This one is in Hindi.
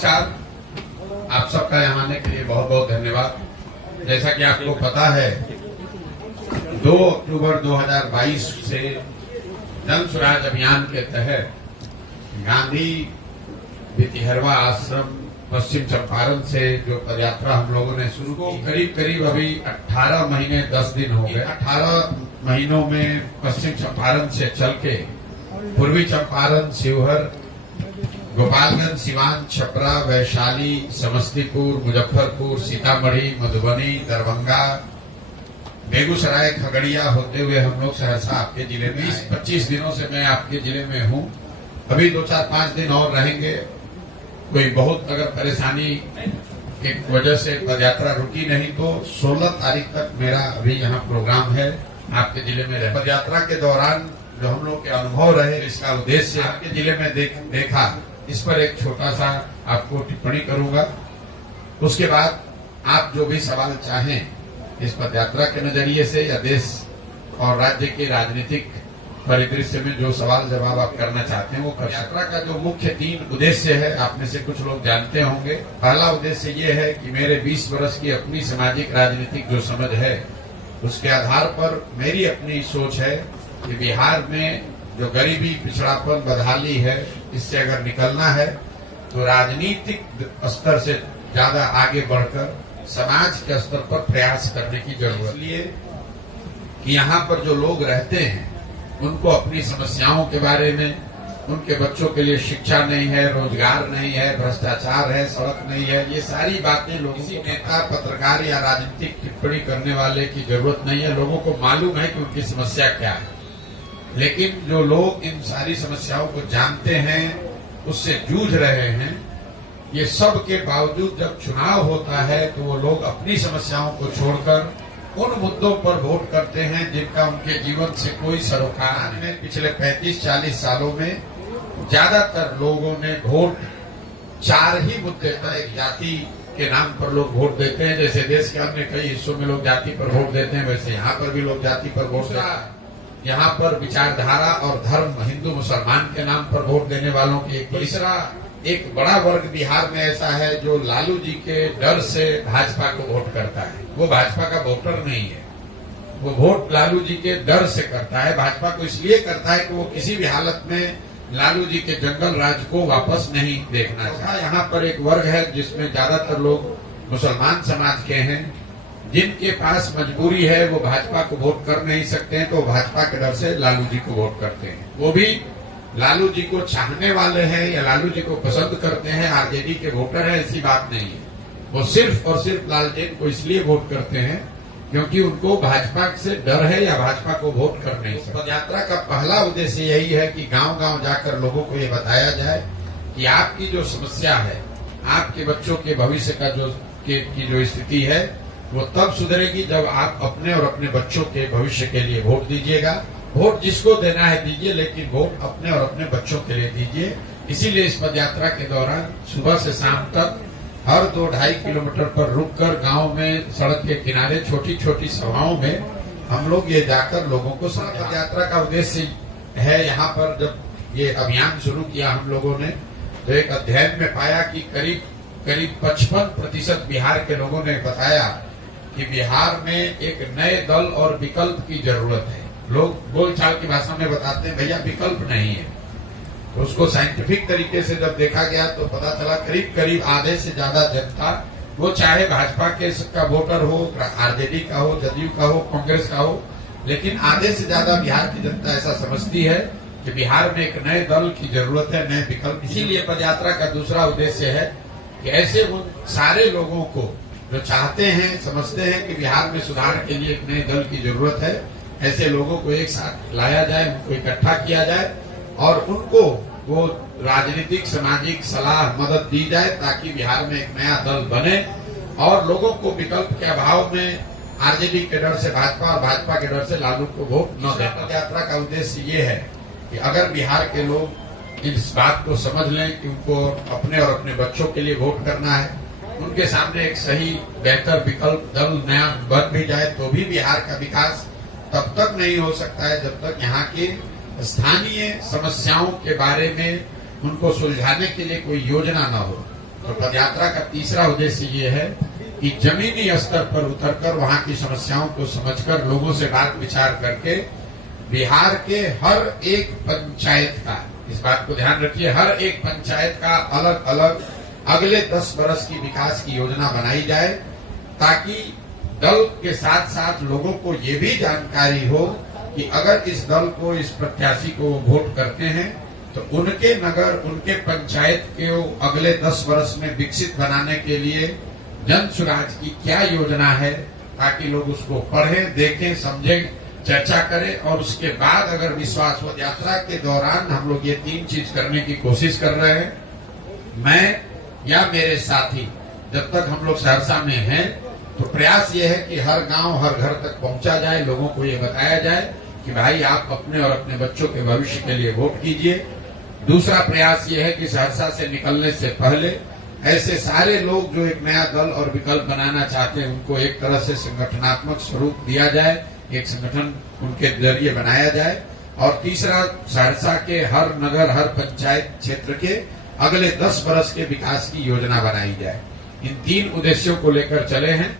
आप सबका यहाँ आने के लिए बहुत बहुत धन्यवाद। जैसा कि आपको पता है 2 अक्टूबर 2022 से जन स्वराज अभियान के तहत गांधी भितिहरवा आश्रम पश्चिम चंपारण से जो पदयात्रा हम लोगों ने शुरू की, करीब अभी 18 महीने 10 दिन हो गए। 18 महीनों में पश्चिम चंपारण से चल के पूर्वी चंपारण, शिवहर, गोपालगंज, सिवान, छपरा, वैशाली, समस्तीपुर, मुजफ्फरपुर, सीतामढ़ी, मधुबनी, दरभंगा, बेगूसराय, खगड़िया होते हुए हम लोग सहरसा आपके जिले में 25 दिनों से मैं आपके जिले में हूँ। अभी 2-4-5 दिन और रहेंगे। कोई बहुत अगर परेशानी की वजह से पदयात्रा रुकी नहीं तो 16 तारीख तक मेरा अभी यहाँ प्रोग्राम है आपके जिले में। पदयात्रा के दौरान जो हम लोग के अनुभव रहे, इसका उद्देश्य आपके जिले में देखा, इस पर एक छोटा सा आपको टिप्पणी करूंगा। उसके बाद आप जो भी सवाल चाहें इस पदयात्रा के नजरिए से या देश और राज्य के राजनीतिक परिदृश्य में जो सवाल जवाब आप करना चाहते हैं वो पदयात्रा का जो मुख्य 3 उद्देश्य है, आप में से कुछ लोग जानते होंगे। पहला उद्देश्य ये है कि मेरे 20 वर्ष की अपनी सामाजिक राजनीतिक जो समझ है उसके आधार पर मेरी अपनी सोच है कि बिहार में जो गरीबी, पिछड़ापन, बदहाली है, इससे अगर निकलना है तो राजनीतिक स्तर से ज्यादा आगे बढ़कर समाज के स्तर पर प्रयास करने की जरूरत। इसलिए कि यहाँ पर जो लोग रहते हैं उनको अपनी समस्याओं के बारे में, उनके बच्चों के लिए शिक्षा नहीं है, रोजगार नहीं है, भ्रष्टाचार है, सड़क नहीं है, ये सारी बातें लोगों किसी नेता, पत्रकार या राजनीतिक टिप्पणी करने वाले की जरूरत नहीं है। लोगों को मालूम है कि उनकी समस्या क्या है। लेकिन जो लोग इन सारी समस्याओं को जानते हैं, उससे जूझ रहे हैं, ये सब के बावजूद जब चुनाव होता है तो वो लोग अपनी समस्याओं को छोड़कर उन मुद्दों पर वोट करते हैं जिनका उनके जीवन से कोई सरोकार नहीं। पिछले 35-40 सालों में ज्यादातर लोगों ने वोट 4 ही मुद्दे पर, एक जाति के नाम पर लोग वोट देते हैं। जैसे देश के अन्य कई हिस्सों में लोग जाति पर वोट देते हैं, वैसे यहाँ पर भी लोग जाति पर वोट देते हैं। यहाँ पर विचारधारा और धर्म, हिंदू मुसलमान के नाम पर वोट देने वालों की एक तीसरा एक बड़ा वर्ग बिहार में ऐसा है जो लालू जी के डर से भाजपा को वोट करता है। वो भाजपा का वोटर नहीं है, वो वोट लालू जी के डर से करता है। भाजपा को इसलिए करता है कि वो किसी भी हालत में लालू जी के जंगल राज को वापस नहीं देखना चाहता। यहाँ पर एक वर्ग है जिसमें ज्यादातर लोग मुसलमान समाज के हैं, जिनके पास मजबूरी है, वो भाजपा को वोट कर नहीं सकते हैं, तो भाजपा के डर से लालू जी को वोट करते हैं। वो भी लालू जी को चाहने वाले हैं या लालू जी को पसंद करते हैं, आरजेडी के वोटर है, ऐसी बात नहीं है। वो सिर्फ और सिर्फ लालटेन को इसलिए वोट करते हैं क्योंकि उनको भाजपा से डर है या भाजपा को वोट कर नहीं सकते। पदयात्रा का पहला उद्देश्य यही है कि गांव-गांव जाकर लोगों को ये बताया जाए कि आपकी जो समस्या है, आपके बच्चों के भविष्य का की जो स्थिति है, वो तब सुधरेगी जब आप अपने और अपने बच्चों के भविष्य के लिए वोट दीजिएगा। वोट जिसको देना है दीजिए, लेकिन वोट अपने और अपने बच्चों के लिए दीजिए। इसीलिए इस पदयात्रा के दौरान सुबह से शाम तक हर 2-2.5 किलोमीटर पर रुककर गांव में, सड़क के किनारे छोटी छोटी सभाओं में हम लोग ये जाकर लोगों को पदयात्रा का उद्देश्य है। यहाँ पर जब ये अभियान शुरू किया हम लोगों ने तो एक अध्ययन में पाया कि करीब 55% बिहार के लोगों ने बताया कि बिहार में एक नए दल और विकल्प की जरूरत है। लोग बोलचाल की भाषा में बताते हैं भैया विकल्प नहीं है। तो उसको साइंटिफिक तरीके से जब देखा गया तो पता चला करीब आधे से ज्यादा जनता, वो चाहे भाजपा के का वोटर हो, आरजेडी का हो, जदयू का हो, कांग्रेस का हो, लेकिन आधे से ज्यादा बिहार की जनता ऐसा समझती है कि बिहार में एक नए दल की जरूरत है, नए विकल्प। इसीलिए पदयात्रा का दूसरा उद्देश्य है कि ऐसे उन सारे लोगों को जो चाहते हैं, समझते हैं कि बिहार में सुधार के लिए एक नए दल की जरूरत है, ऐसे लोगों को एक साथ लाया जाए, उनको इकट्ठा किया जाए और उनको वो राजनीतिक, सामाजिक सलाह, मदद दी जाए ताकि बिहार में एक नया दल बने और लोगों को विकल्प के अभाव में आरजेडी के डर से भाजपा और भाजपा के डर से लालू को वोट न दें। पदयात्रा का उद्देश्य ये है कि अगर बिहार के लोग इस बात को समझ लें कि उनको अपने और अपने बच्चों के लिए वोट करना है, उनके सामने एक सही बेहतर विकल्प दल नया बन भी जाए तो भी बिहार का विकास तब तक नहीं हो सकता है जब तक यहाँ की स्थानीय समस्याओं के बारे में उनको सुलझाने के लिए कोई योजना न हो। तो पदयात्रा का तीसरा उद्देश्य ये है कि जमीनी स्तर पर उतरकर वहां की समस्याओं को समझकर लोगों से बात विचार करके बिहार के हर एक पंचायत का, इस बात को ध्यान रखिए, हर एक पंचायत का अलग अलग अगले 10 वर्ष की विकास की योजना बनाई जाए, ताकि दल के साथ साथ लोगों को ये भी जानकारी हो कि अगर इस दल को, इस प्रत्याशी को वोट करते हैं तो उनके नगर, उनके पंचायत को अगले 10 वर्ष में विकसित बनाने के लिए जन सुराज की क्या योजना है, ताकि लोग उसको पढ़ें, देखें, समझें, चर्चा करें और उसके बाद अगर विश्वास हो। यात्रा के दौरान हम लोग ये 3 चीज करने की कोशिश कर रहे हैं। मैं या मेरे साथी जब तक हम लोग सहरसा में हैं तो प्रयास ये है कि हर गांव, हर घर तक पहुंचा जाए, लोगों को ये बताया जाए कि भाई आप अपने और अपने बच्चों के भविष्य के लिए वोट कीजिए। दूसरा प्रयास ये है कि सहरसा से निकलने से पहले ऐसे सारे लोग जो एक नया दल और विकल्प बनाना चाहते हैं उनको एक तरह से संगठनात्मक स्वरूप दिया जाए, एक संगठन उनके जरिए बनाया जाए। और तीसरा, सहरसा के हर नगर, हर पंचायत क्षेत्र के अगले 10 वर्ष के विकास की योजना बनाई जाए। इन 3 उद्देश्यों को लेकर चले हैं।